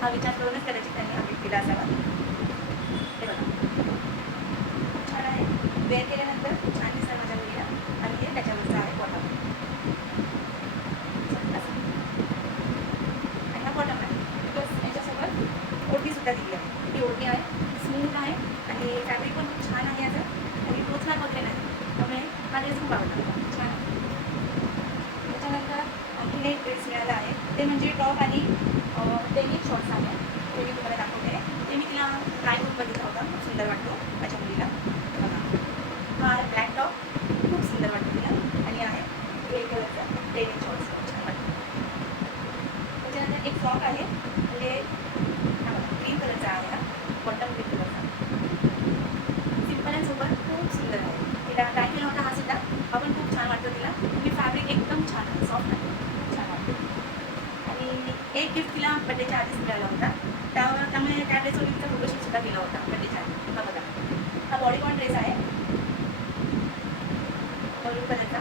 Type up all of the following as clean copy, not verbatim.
हा विचार करूनच कदाचित त्यांनी हा गिफ्ट दिला असावा. हे बघा, खूप छान आहे. वेअर केल्यानंतर खूप छान दिसणार माझ्या मुलीला. आणि हे त्याच्यावरचं आहे बॉटम. आणि हा बॉटम आहे प्लस याच्यासोबत ओढणीसुद्धा दिली आहे. ही ओढणी आहे, स्मूथ आहे आणि फॅब्रिक पण खूप छान आहे याचं आणि टोचणार वगैरे नाही. त्यामुळे हा ड्रेस खूप आवडला मला, छान आहे. त्याच्यानंतर आणखीन एक ड्रेस मिळाला आहे, ते म्हणजे टॉप आणि डेनिम शॉर्ट्स आहे. ते मी तुम्हाला दाखवते. ते मी तिला ट्राय करून बघितला होता, खूप सुंदर वाटतो माझ्या मुलीला. बघा, हा ब्लॅक टॉप खूप सुंदर वाटतो तिला आणि आहे ग्रे कलरचा डेनिम शॉर्ट्स, खूप छान वाटतो. त्याच्यानंतर एक फ्रॉक आहे, म्हणजे हा बघा ग्रीन कलरचा आहे, हा बॉटम ग्रीन कलरचा, सिम्पल आणि सोबत खूप सुंदर आहे. तिला ट्राय केला होता हा सुद्धा, हा पण खूप छान वाटतो तिला. आणि फॅब्रिक एकदम छान आहे, सॉफ्ट आहे, खूप छान वाटतो. आणि एक गिफ्ट तिला बड्डेच्या आधीच मिळाला होता, त्यामुळे त्या ड्रेसवर मी तिचा फोटोशूटसुद्धा केला होता बड्डेच्या आधी. हा बघा, हा बॉडीकॉन ड्रेस आहे, ब्लू कलरचा.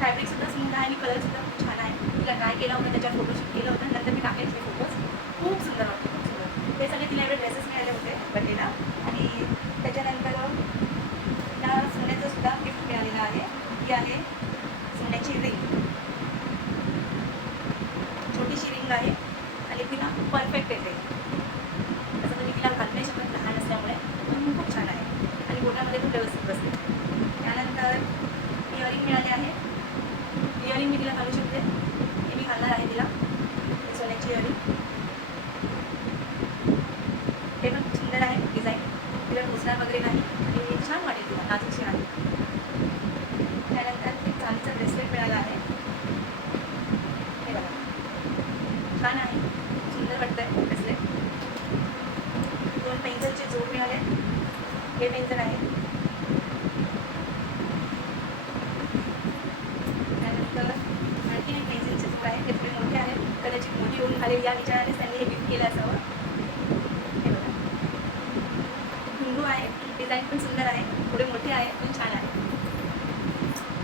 फॅब्रिकसुद्धा स्मूथ आहे आणि कलरसुद्धा खूप छान आहे. तिला ट्राय केला होता, त्याच्यावर फोटोशूट केलं होतं, नंतर मी टाकले ते फोटोज. खूप सुंदर वाटते, खूप सुंदर. ते सगळे तिला एवढे ड्रेसेस मिळाले होते बड्डेला. आणि त्याच्यानंतर तिला सोन्याचं सुद्धा गिफ्ट मिळालेलं आहे. ही आहे सोन्याची रिंग, छोटीशी रिंग आहे आणि तिला परफेक्ट येते. असं तर मी तिला घालू नाही शकत लहान असल्यामुळे, पण खूप छान आहे आणि बोटामध्ये खूप व्यवस्थित बसते. त्यानंतर इयरिंग मिळाले आहे. इयरिंग मी तिला घालू शकते, हे मी घालणार आहे तिला, सोन्याची इयरिंग. हे पण खूप सुंदर आहे डिझाईन, तिला टोचणार वगैरे नाही आणि छान वाटेल तिला, नाजूकशी आहे. त्यानंतर एक चांदीचा ब्रेसलेट मिळाला आहे, हे बघा, छान आहे, सुंदर वाटतं आहे ब्रेसलेट. 2 पेन्सिलचे जोड मिळाले, हे पेन्सिल आहे. त्यानंतर आणखी एक पेन्सिलचे जोड आहे, ते थोडे मोठे आहेत, कदाचित मोठी होऊन घालेल या विचारानेच त्यांनी हे गिफ्ट केलं असावं. हे बघा, घुंगरू आहे, डिझाईन पण सुंदर आहे, थोडे मोठे आहे पण छान आहे.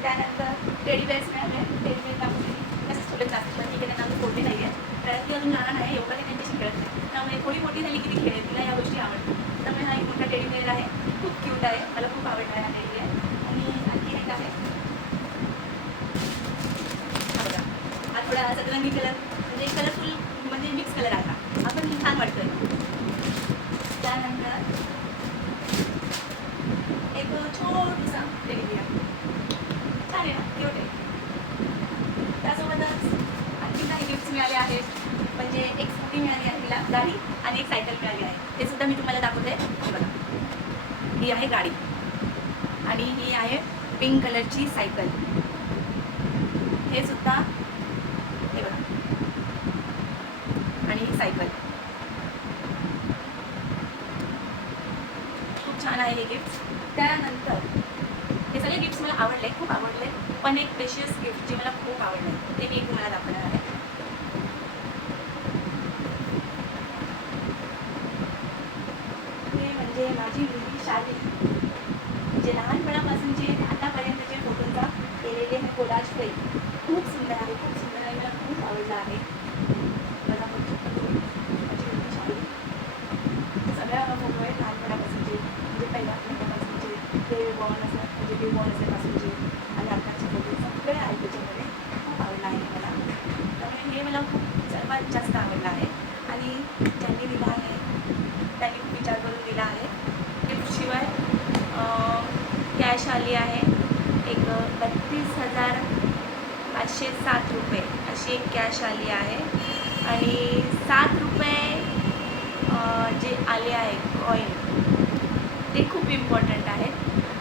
त्यानंतर टेडी बेअर्स मिळाले, टेडी बेअर दाखवली तसेच थोडे जास्त, पण ठीक आहे, त्यांना अजून फोडले नाही आहे, कारण ती अजून लहान आहे, एवढं ती त्यांच्याशी खेळत नाही. त्यामुळे थोडी मोठी झाली की ती खेळेल, तिला या गोष्टी आवडतात. त्यामुळे हा एक मोठा टेडी बेअर आहे, खूप क्यूट आहे, मला खूप आवडला आहे हा टेडी बेअर. आणि आणखी एक आहे, हा बघा, हा थोडा सतरंगी कलर, म्हणजे कलरफुल, म्हणजे मिक्स कलर आहे, हा पण छान वाटतोय. त्यानंतर एक छोटूसा टेडी बेअर, छान आहे ना, क्यूट आहे. त्यासोबतच आणखी काही गिफ्ट्स मिळाले आहेत, म्हणजे एक स्कूटी मिळाली आहे तिला, गाडी, आणि एक सायकल मिळाली आहे. ते सुद्धा मी तुम्हाला दाखवते. हे बघा, ही आहे गाडी आणि ही आहे पिंक कलरची सायकल. हे सुद्धा, हे बघा, आणि ही सायकल खूप छान आहे हे गिफ्ट. त्यानंतर हे सगळे गिफ्ट्स मला आवडले, खूप आवडले, पण एक प्रेशियस गिफ्ट जे मला खूप आवडले ते मी तुम्हाला दाखवणार आहे. ते म्हणजे माझी मुलगी शाली, जे लहानपणापासूनचे आतापर्यंतचे फोटोचा केलेले हे कोलाज फ्रेम खूप सुंदर आहे, खूप सुंदर आहे, मला खूप आवडलं आहे. मला माझी मुलगी शाली, सगळ्या फोटो आहेत लहानपणापासूनचे, म्हणजे पहिल्या महिन्यापासूनचे, ते बॉर्न असल्या, म्हणजे न्यू बॉर्न असल्यापासूनचे आणि आत्ताचे फोटो सगळे आहेत त्याच्यामध्ये. खूप आवडलं आहे मला, त्यामुळे हे मला खूप सर्वात जास्त आवडलं आहे. आणि ज्यांनी दिलं आहे त्यांनी खूप विचार करून दिला आहे. गिफ्टशिवाय कॅश आली आहे, एक 32,507 रुपये अशी एक कॅश आली आहे. आणि 7 रुपये जे आले आहे कॉईन, ते खूप इम्पॉर्टंट आहेत.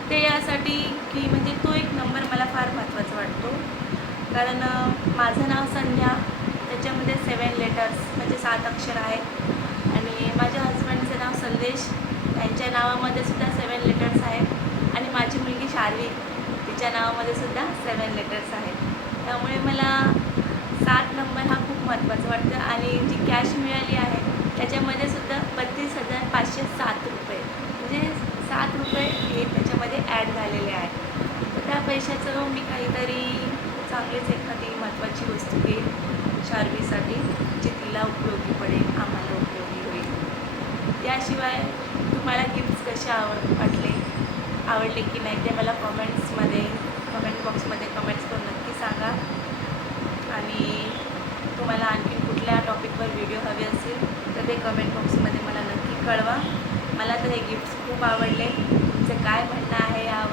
ते यासाठी की म्हणजे तो एक नंबर मला फार महत्त्वाचा वाटतो, कारण माझं नाव संध्या, त्याच्यामध्ये 7 लेटर्स म्हणजे 7 अक्षर आहेत. आणि माझ्या हस्बंडचं नाव संदेश, त्यांच्या नावामध्ये सुद्धा 7 लेटर्स आहेत. आणि माझी मुलगी शार्वी, तिच्या नावामध्ये सुद्धा 7 लेटर्स आहेत. त्यामुळे मला 7 नंबर हा खूप महत्त्वाचा वाटतं. आणि जी कॅश मिळाली आहे त्याच्यामध्ये सुद्धा 32,507 रुपये, म्हणजे 7 रुपये हे त्याच्यामध्ये ॲड झालेले आहेत. तर त्या पैशाचं मी काहीतरी चांगलीच एखादी महत्त्वाची वस्तू घेईन शार्वीसाठी, जे तिला उपयोगी पडेल, आम्हाला उपयोगी होईल. याशिवाय तुम्हाला गिफ्ट्स कसे आवडले की नाही ते मला कमेंट बॉक्समध्ये कमेंट्स करून नक्की सांगा. आणि तुम्हाला आणखी कुठल्या टॉपिकवर व्हिडिओ हवे असेल तर ते कमेंट बॉक्समध्ये मला नक्की कळवा. मला तर हे गिफ्ट्स खूप आवडले. तुमचं काय म्हणणं आहे यावर